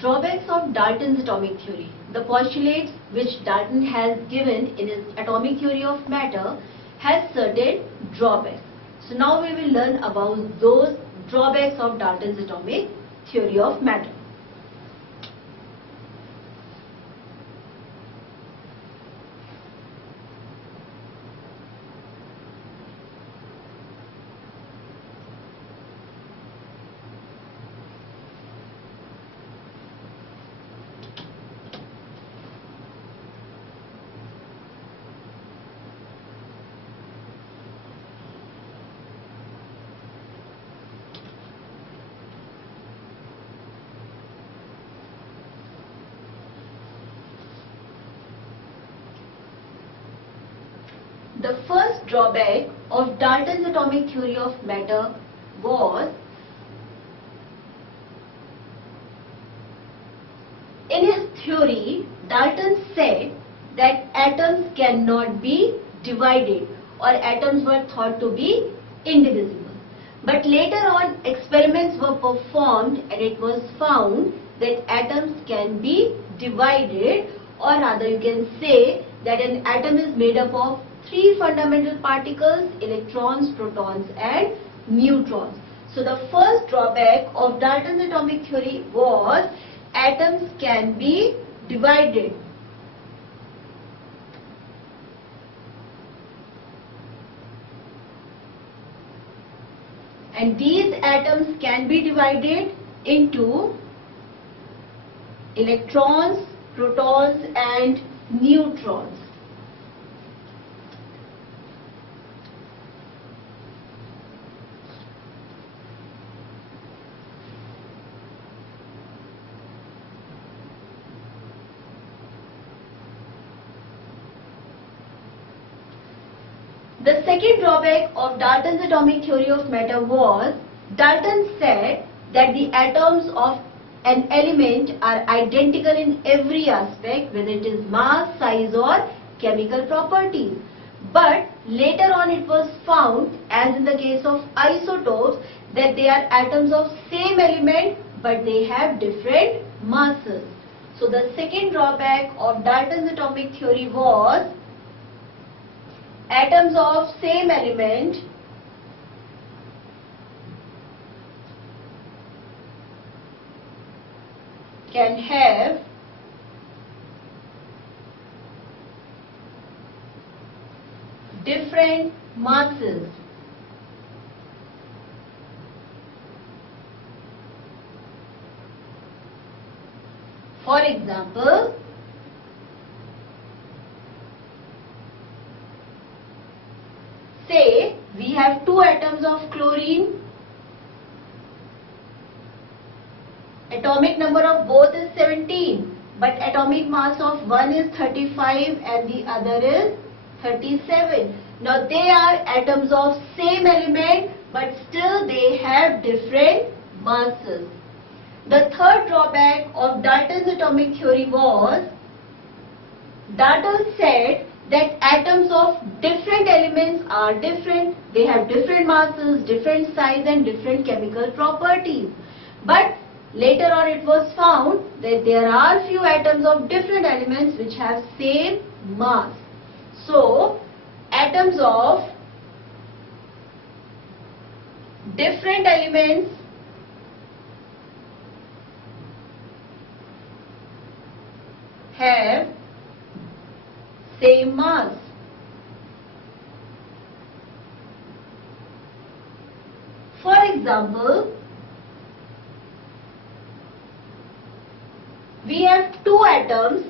Drawbacks of Dalton's atomic theory. The postulates which Dalton has given in his atomic theory of matter has certain drawbacks. So now we will learn about those drawbacks of Dalton's atomic theory of matter. The first drawback of Dalton's atomic theory of matter was, in his theory, Dalton said that atoms cannot be divided, or atoms were thought to be indivisible. But later on experiments were performed and it was found that atoms can be divided, or rather you can say that an atom is made up of three fundamental particles: electrons, protons and neutrons. So the first drawback of Dalton's atomic theory was atoms can be divided. And these atoms can be divided into electrons, protons and neutrons. The second drawback of Dalton's atomic theory of matter was, Dalton said that the atoms of an element are identical in every aspect, whether it is mass, size or chemical properties. But later on it was found, as in the case of isotopes, that they are atoms of same element but they have different masses. So the second drawback of Dalton's atomic theory was, atoms of same element can have different masses. For example, say we have two atoms of chlorine. Atomic number of both is 17, but atomic mass of one is 35 and the other is 37. Now they are atoms of same element but still they have different masses. The third drawback of Dalton's atomic theory was, Dalton said that atoms of different elements are different. They have different masses, different size and different chemical properties. But later on it was found that there are few atoms of different elements which have same mass. So atoms of different elements have same mass. For example, we have two atoms,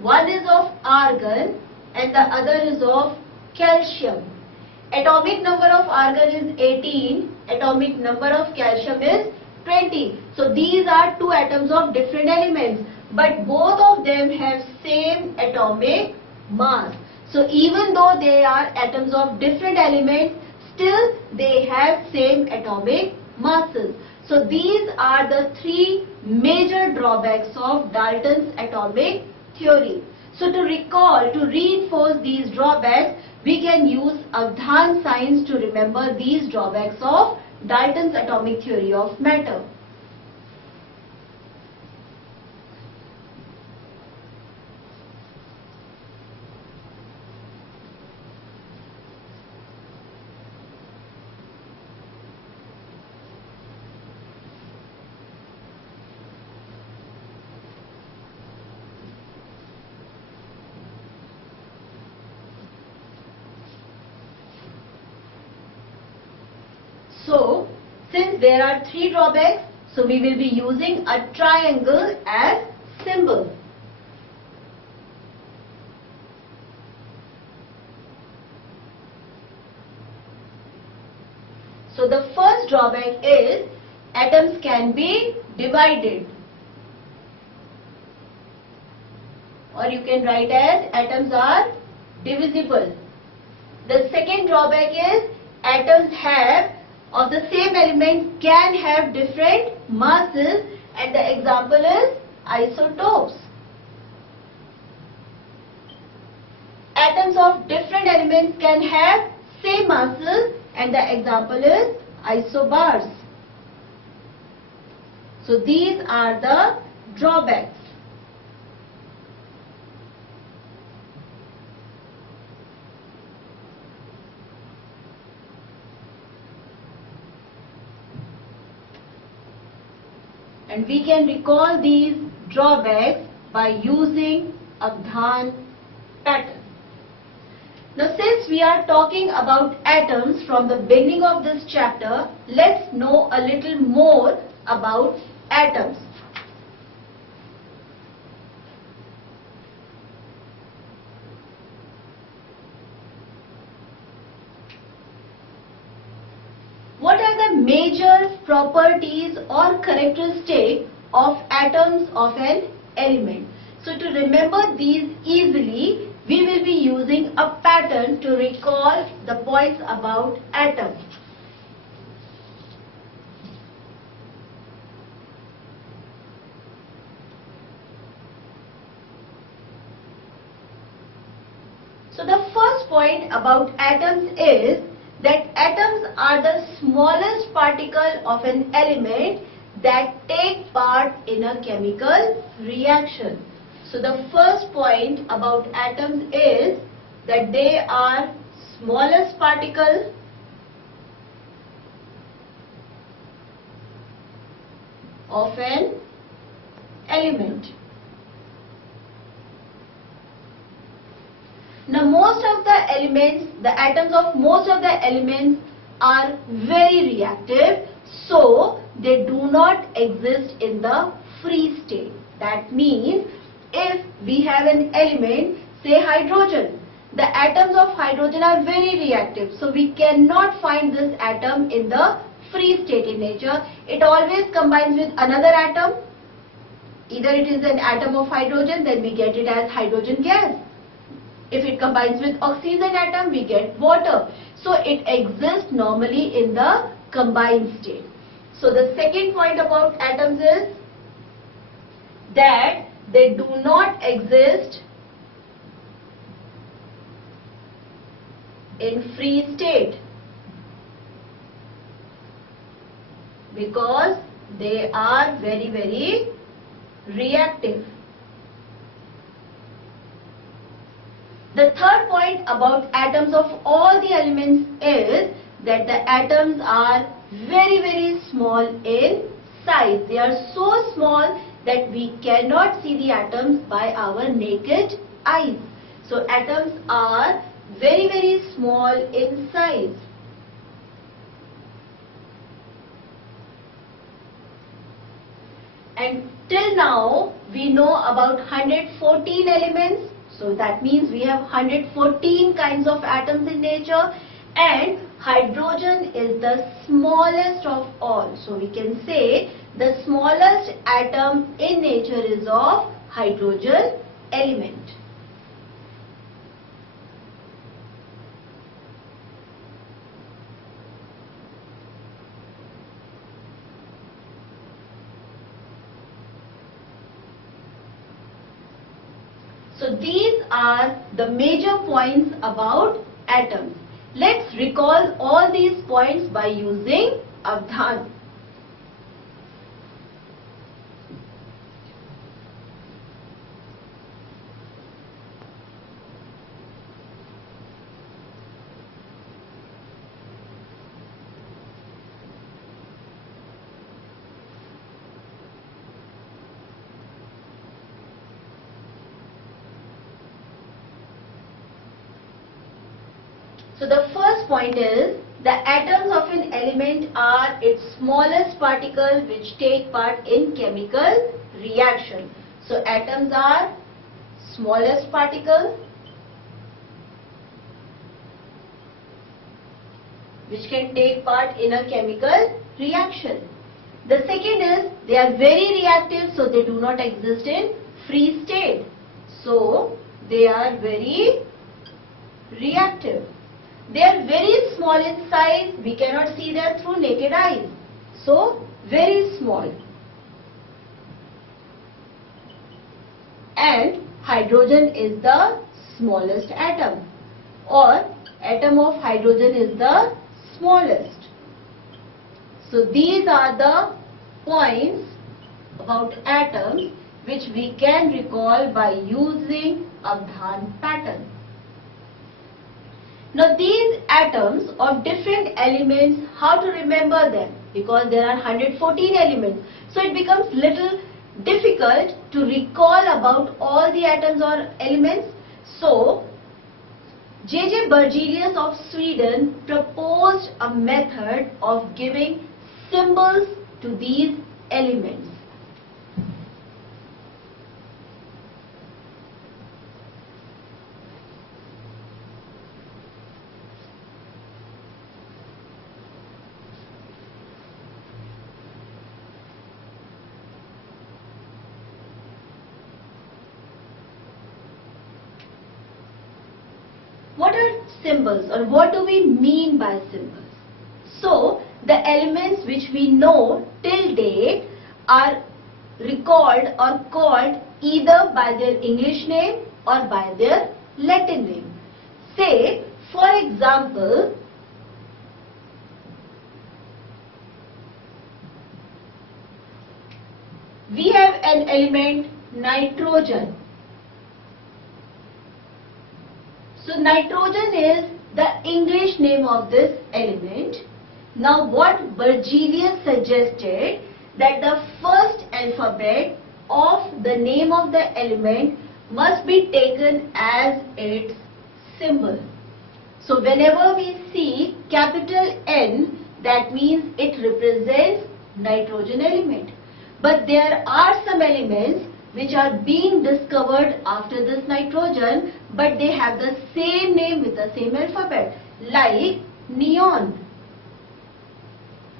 one is of argon and the other is of calcium. Atomic number of argon is 18, atomic number of calcium is 20. So these are two atoms of different elements, but both of them have same atomic mass. So even though they are atoms of different elements, still they have same atomic masses. So these are the three major drawbacks of Dalton's atomic theory. So to recall, to reinforce these drawbacks, we can use Avdhan Science to remember these drawbacks of Dalton's atomic theory of matter. So, since there are three drawbacks, so we will be using a triangle as symbol. So the first drawback is atoms can be divided, or you can write as atoms are divisible. The second drawback is atoms have of the same element can have different masses, and the example is isotopes. Atoms of different elements can have same masses, and the example is isobars. So these are the drawbacks. And we can recall these drawbacks by using Avdhan pattern. Now, since we are talking about atoms from the beginning of this chapter, let's know a little more about atoms. What are the major properties or characteristics of atoms of an element? So to remember these easily, we will be using a pattern to recall the points about atoms. So the first point about atoms is that atoms are the smallest particle of an element that take part in a chemical reaction. So the first point about atoms is that they are smallest particle of an element. Now most of the elements, the atoms of most of the elements are very reactive, so they do not exist in the free state. That means if we have an element, say hydrogen, the atoms of hydrogen are very reactive, so we cannot find this atom in the free state in nature. It always combines with another atom. Either it is an atom of hydrogen, then we get it as hydrogen gas. If it combines with oxygen atom, we get water. So it exists normally in the combined state. So the second point about atoms is that they do not exist in free state because they are very, very reactive. The third point about atoms of all the elements is that the atoms are very, very small in size. They are so small that we cannot see the atoms by our naked eyes. So atoms are very, very small in size. And till now we know about 114 elements. So that means we have 114 kinds of atoms in nature, and hydrogen is the smallest of all. So we can say the smallest atom in nature is of hydrogen element. So these are the major points about atoms. Let's recall all these points by using Avdhan. So the first point is the atoms of an element are its smallest particle which take part in chemical reaction. So atoms are smallest particle which can take part in a chemical reaction. The second is they are very reactive, so they do not exist in free state. So they are very reactive. They are very small in size. We cannot see them through naked eyes. So very small. And hydrogen is the smallest atom, or atom of hydrogen is the smallest. So these are the points about atoms which we can recall by using Avdhan pattern. Now these atoms of different elements, how to remember them? Because there are 114 elements. So it becomes little difficult to recall about all the atoms or elements. So J.J. Berzelius of Sweden proposed a method of giving symbols to these elements. What are symbols, or what do we mean by symbols? So, the elements which we know till date are recalled or called either by their English name or by their Latin name. Say, for example, we have an element nitrogen. So nitrogen is the English name of this element. Now what Berzelius suggested, that the first alphabet of the name of the element must be taken as its symbol. So whenever we see capital N, that means it represents nitrogen element. But there are some elements which are being discovered after this nitrogen, but they have the same name with the same alphabet, like neon.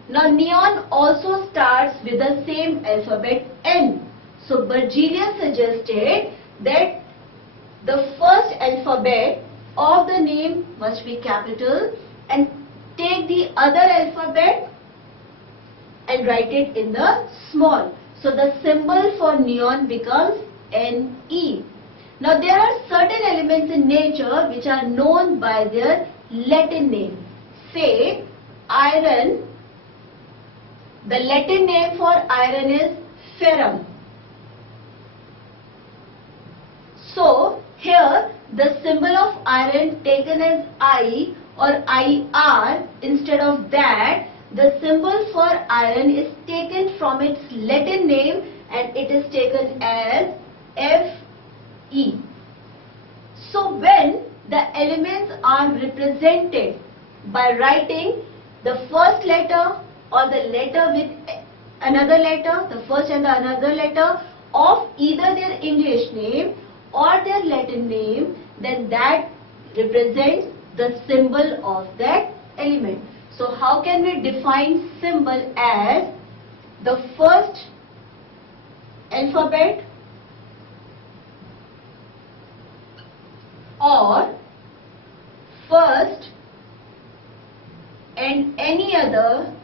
Now neon also starts with the same alphabet N. So Berzelius suggested that the first alphabet of the name must be capital, and take the other alphabet and write it in the small. So the symbol for neon becomes Ne. Now there are certain elements in nature which are known by their Latin name. Say iron, the Latin name for iron is ferrum. So here the symbol of iron taken as I or IR, instead of that the symbol for iron is taken from its Latin name and it is taken as Fe. So when the elements are represented by writing the first letter or the letter with another letter, the first and the another letter of either their English name or their Latin name, then that represents the symbol of that element. So how can we define symbol as the first alphabet or first and any other?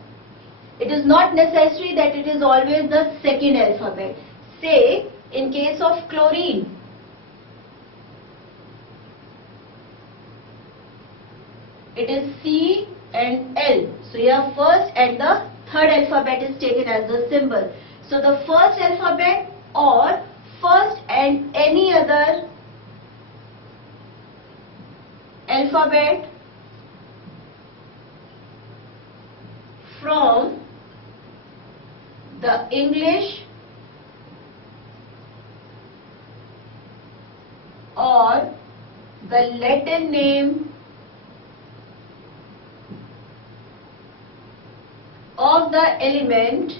It is not necessary that it is always the second alphabet. Say in case of chlorine, it is C and L. So here first and the third alphabet is taken as the symbol. So the first alphabet or first and any other alphabet from the English or the Latin name of the element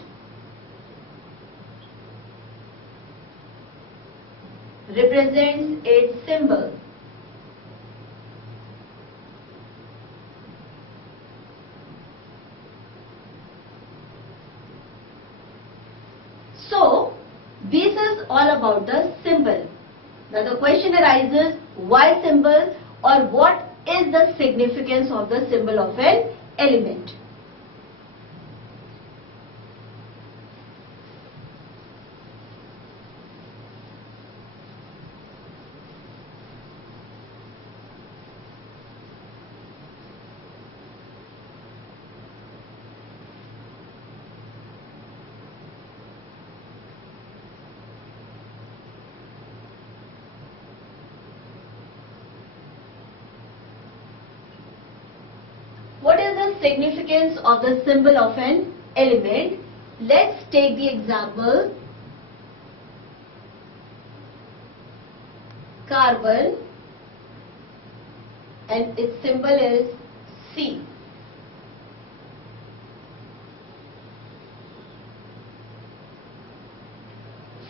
represents its symbol. So, this is all about the symbol. Now the question arises, why symbol, or what is the significance of the symbol of an element? What is the significance of the symbol of an element? Let's take the example carbon, and its symbol is C.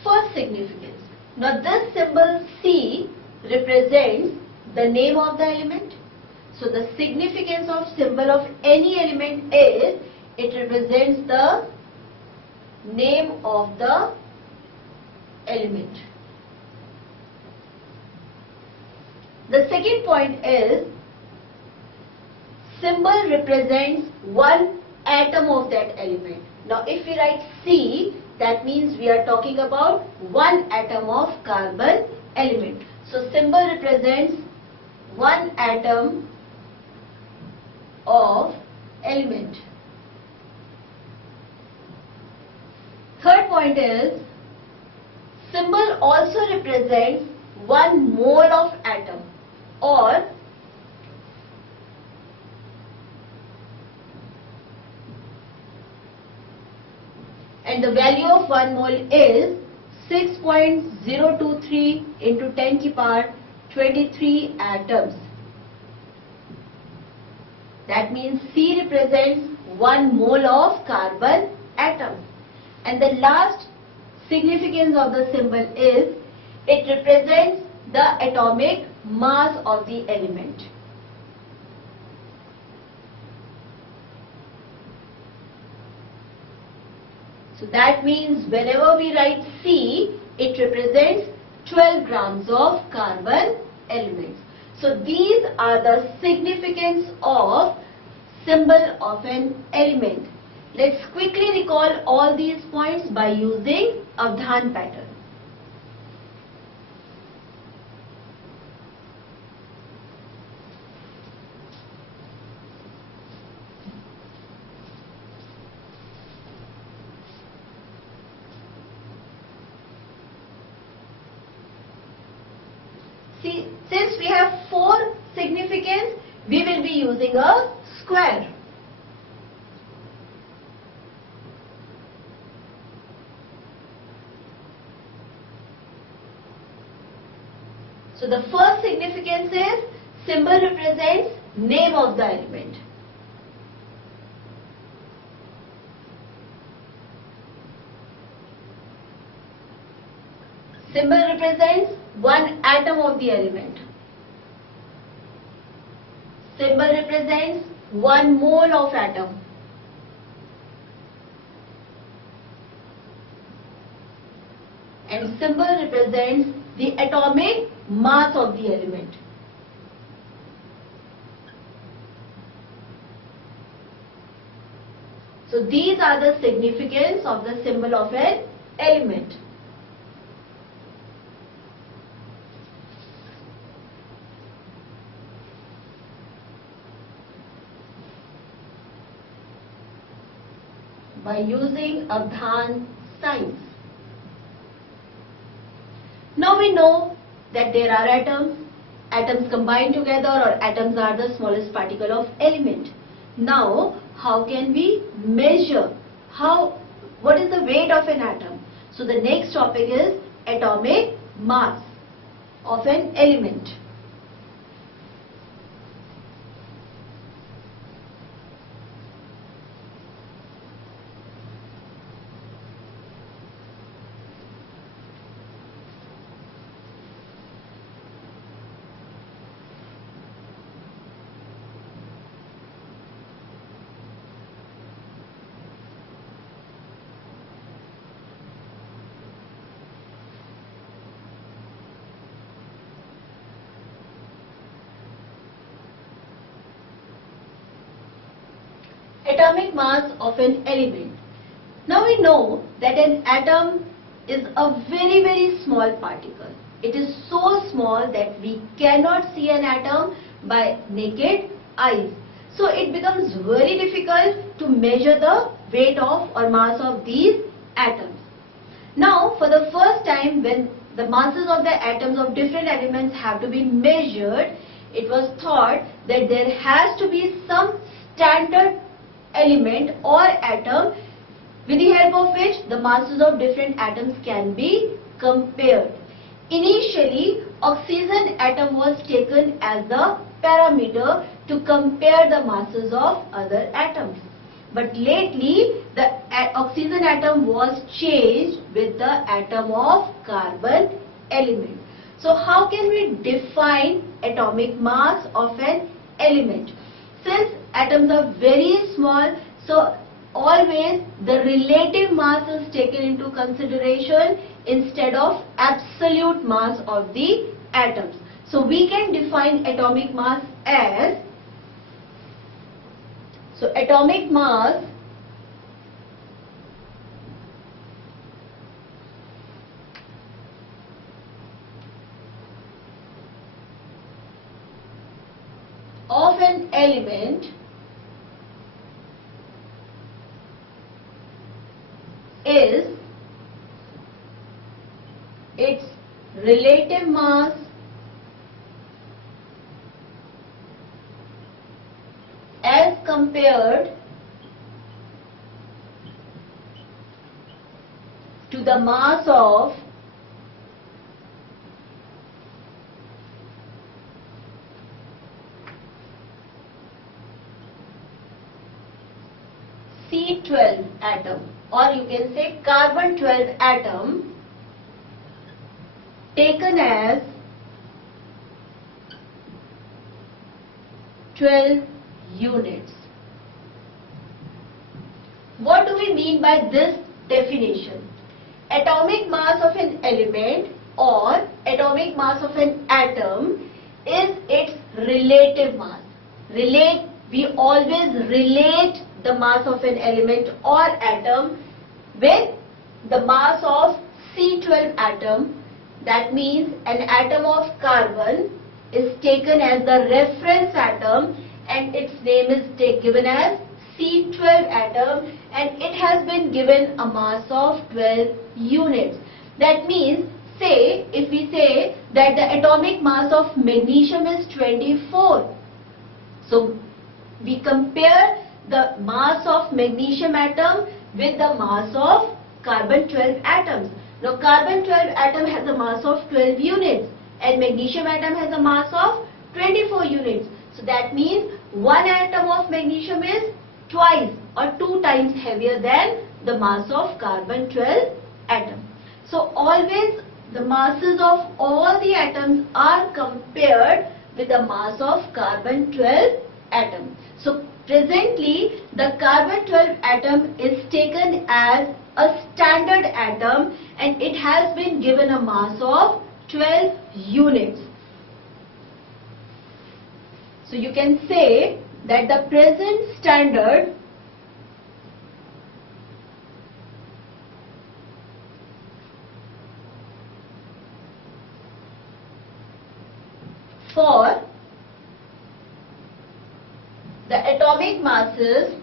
First significance. Now this symbol C represents the name of the element. So the significance of symbol of any element is it represents the name of the element. The second point is symbol represents one atom of that element. Now if we write C, that means we are talking about one atom of carbon element. So symbol represents one atom of element. Third point is symbol also represents one mole of atom, or and the value of 1 mole is 6.023 into 10 to the power 23 atoms. That means C represents 1 mole of carbon atom. And the last significance of the symbol is it represents the atomic mass of the element. So that means whenever we write C, it represents 12 grams of carbon elements. So these are the significance of symbol of an element. Let's quickly recall all these points by using Avdhan pattern. See, since we have 4 significance, we will be using a square. So the first significance is symbol represents name of the element. Symbol represents one atom of the element. Symbol represents 1 mole of atom. And symbol represents the atomic mass of the element. So these are the significance of the symbol of an element. By using Avdhan Science. Now we know that there are atoms. Atoms combine together, or atoms are the smallest particle of element. Now, how can we measure? What is the weight of an atom? So the next topic is atomic mass of an element. atomic mass of an element. Now we know that an atom is a very small particle. It is so small that we cannot see an atom by naked eyes. So it becomes very difficult to measure the weight of or mass of these atoms. Now for the first time, when the masses of the atoms of different elements have to be measured, it was thought that there has to be some standard element or atom with the help of which the masses of different atoms can be compared. Initially, oxygen atom was taken as the parameter to compare the masses of other atoms. But lately, the oxygen atom was changed with the atom of carbon element. So how can we define atomic mass of an element? Since atoms are very small, so always the relative mass is taken into consideration instead of absolute mass of the atoms. So we can define atomic mass as, so atomic mass of an element is its relative mass as compared to the mass of C12 atom, or you can say carbon 12 atom taken as 12 units. What do we mean by this definition? Atomic mass of an element or atomic mass of an atom is its relative mass. We always relate the mass of an element or atom with the mass of C12 atom. That means an atom of carbon is taken as the reference atom and its name is given as C12 atom, and it has been given a mass of 12 units. That means, say, if we say that the atomic mass of magnesium is 24. So we compare the mass of magnesium atom with the mass of carbon 12 atoms. Now carbon 12 atom has a mass of 12 units and magnesium atom has a mass of 24 units. So that means one atom of magnesium is twice or 2 times heavier than the mass of carbon 12 atom. So always the masses of all the atoms are compared with the mass of carbon 12 atom. So presently the carbon 12 atom is taken as a standard atom and it has been given a mass of 12 units. So you can say that the present standard for the atomic masses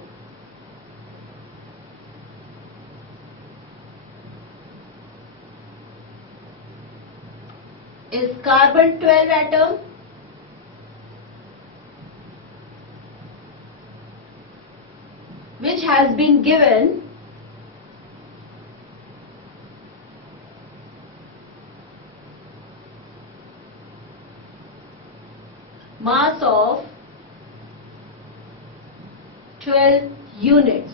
is carbon 12 atom, which has been given mass of 12 units.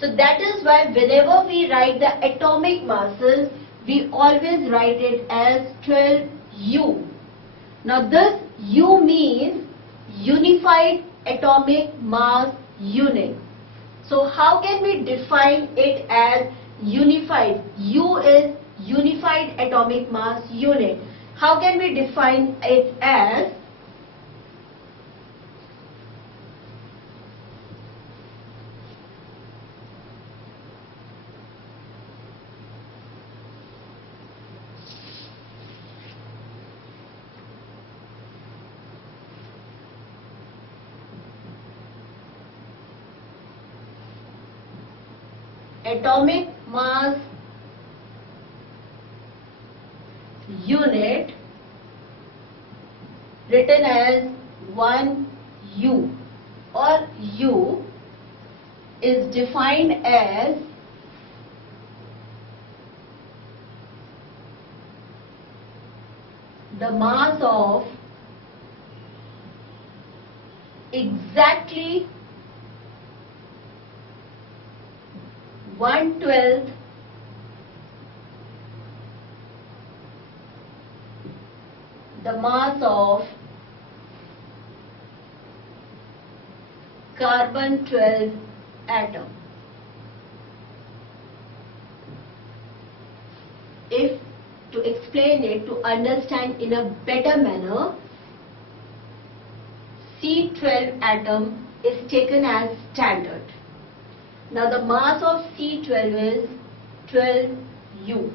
So that is why whenever we write the atomic masses, we always write it as 12U. Now this U means unified atomic mass unit. So how can we define it as unified? U is unified atomic mass unit. How can we define it as atomic mass unit written as 1 U, or U is defined as the mass of exactly 1/12 the mass of carbon 12 atom. If to explain it, to understand in a better manner, C12 atom is taken as standard. Now the mass of C12 is 12U.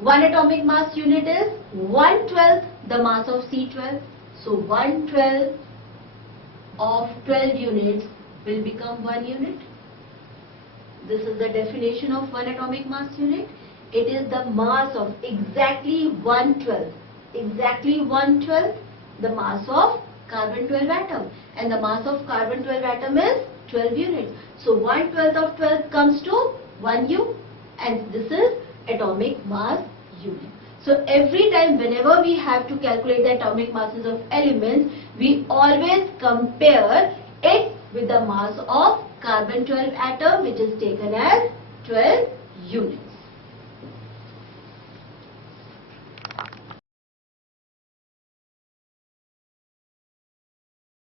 One atomic mass unit is 1/12 the mass of C12. So 1/12 of 12 units will become 1 unit. This is the definition of one atomic mass unit. It is the mass of exactly 1/12. Exactly 1/12 the mass of carbon 12 atom. And the mass of carbon 12 atom is 12 units. So 1/12 of 12 comes to 1 U. And this is atomic mass unit. So every time whenever we have to calculate the atomic masses of elements, we always compare it with the mass of carbon 12 atom, which is taken as